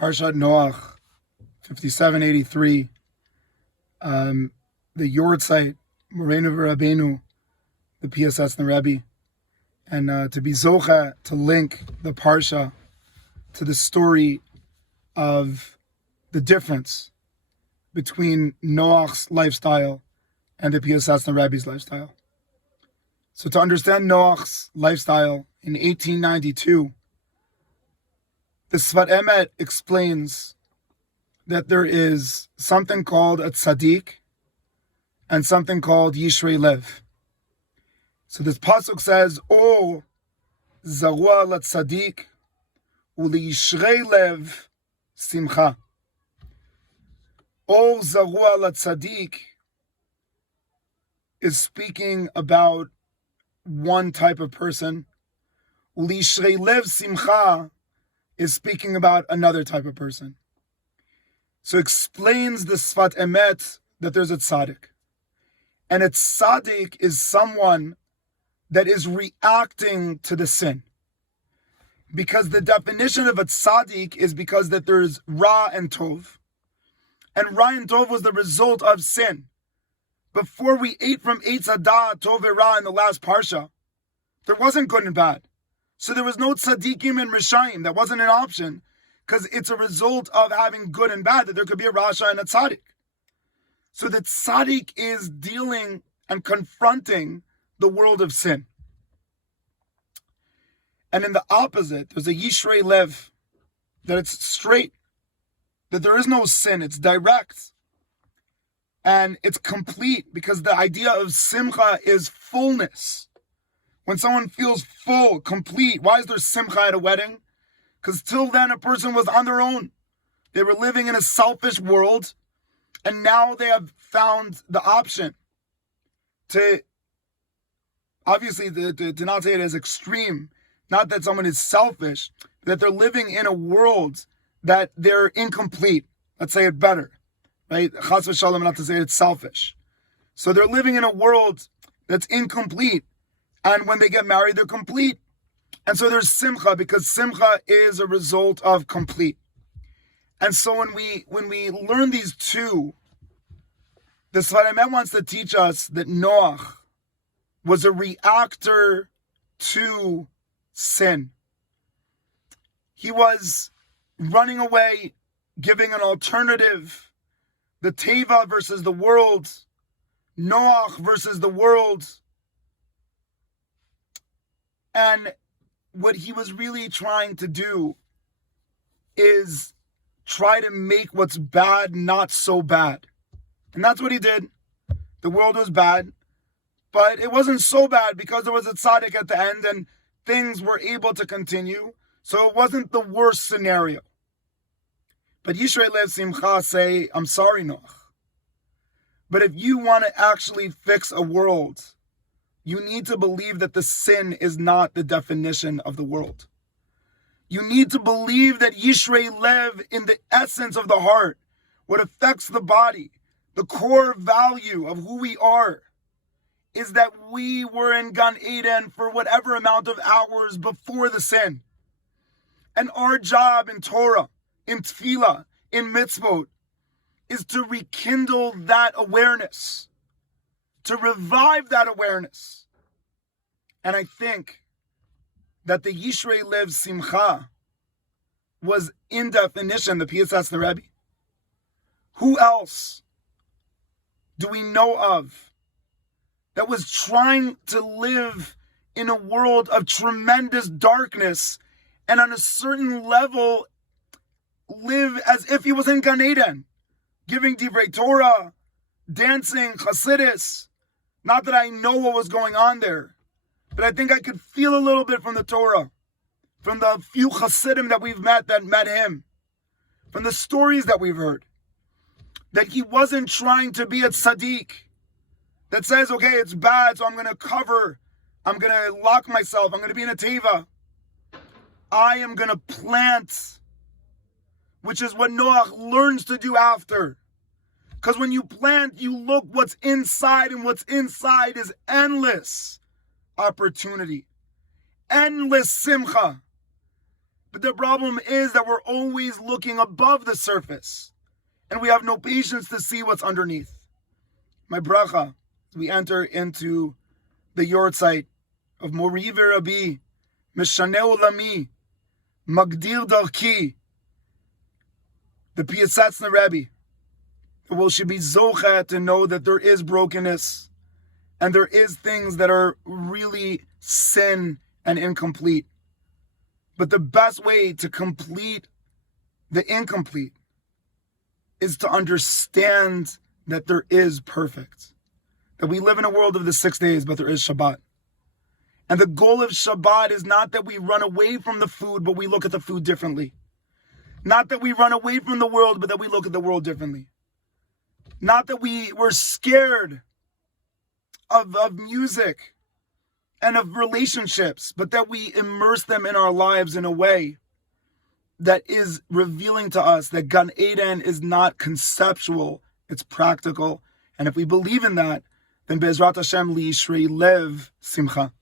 Parshat Noach, 5783, the Yortzeit, Morenu Rabbeinu, the PSS and the Rebbe, and to be Zocha, to link the Parsha to the story of the difference between Noach's lifestyle and the PSS and the Rebbe's lifestyle. So to understand Noach's lifestyle in 1892, the Sfat Emet explains that there is something called a tzaddik and something called Yishrei Lev. So this pasuk says, "O zarua latzadik uli Yishrei Lev simcha." O zarua latzadik is speaking about one type of person. Uli Yishrei Lev simcha is speaking about another type of person. So explains the Sfat Emet that there's a tzaddik. And a tzaddik is someone that is reacting to the sin. Because the definition of a tzaddik is because that there's Ra and Tov. And Ra and Tov was the result of sin. Before we ate from Eitz Hadah, Tov and Ra in the last Parsha, there wasn't good and bad. So there was no tzaddikim and rishayim. That wasn't an option, because it's a result of having good and bad, that there could be a rasha and a tzaddik. So the tzaddik is dealing and confronting the world of sin. And in the opposite, there's a Yishrei Lev, that it's straight, that there is no sin, it's direct. And it's complete, because the idea of simcha is fullness. When someone feels full, complete, why is there simcha at a wedding? Because till then a person was on their own. They were living in a selfish world, and now they have found the option to, obviously, to not say it as extreme, not that someone is selfish, that they're living in a world that they're incomplete. Let's say it better, right? Chas v'shalom, not to say it's selfish. So they're living in a world that's incomplete. And when they get married, they're complete. And so there's simcha, because simcha is a result of complete. And so when we learn these two, the Sfat Emet wants to teach us that Noach was a reactor to sin. He was running away, giving an alternative, the Teva versus the world, Noach versus the world. And what he was really trying to do is try to make what's bad not so bad. And that's what he did. The world was bad, but it wasn't so bad because there was a tzaddik at the end and things were able to continue. So it wasn't the worst scenario. But Yishrei Lev Simcha say, I'm sorry, Noach. But if you want to actually fix a world, you need to believe that the sin is not the definition of the world. You need to believe that Yishrei Lev, in the essence of the heart, what affects the body, the core value of who we are, is that we were in Gan Eden for whatever amount of hours before the sin. And our job in Torah, in Tefillah, in Mitzvot, is to rekindle that awareness, to revive that awareness. And I think that the Yishrei Lev Simcha was, in definition, the PSS and the Rebbe. Who else do we know of that was trying to live in a world of tremendous darkness and on a certain level live as if he was in Gan Eden, giving Divrei Torah, dancing, Chassidus? Not that I know what was going on there, but I think I could feel a little bit from the Torah, from the few Chassidim that we've met that met him, from the stories that we've heard, that he wasn't trying to be a tzaddik that says, okay, it's bad, so I'm going to cover, I'm going to lock myself, I'm going to be in a teva. I am going to plant, which is what Noach learns to do after. Because when you plant, you look what's inside, and what's inside is endless opportunity, endless simcha. But the problem is that we're always looking above the surface, and we have no patience to see what's underneath. My bracha, as we enter into the yortzeit of Mori Rabbi, Mishaneh Olami, Magdir Darki, the piczena Rebbe, that we should be zocha to know that there is brokenness, and there is things that are really sin and incomplete. But the best way to complete the incomplete is to understand that there is perfect. That we live in a world of the 6 days, but there is Shabbat. And the goal of Shabbat is not that we run away from the food, but we look at the food differently. Not that we run away from the world, but that we look at the world differently. Not that we're scared of music and of relationships, but that we immerse them in our lives in a way that is revealing to us that Gan Eden is not conceptual, it's practical. And if we believe in that, then Be'ezrat Hashem li yishrei lev simcha.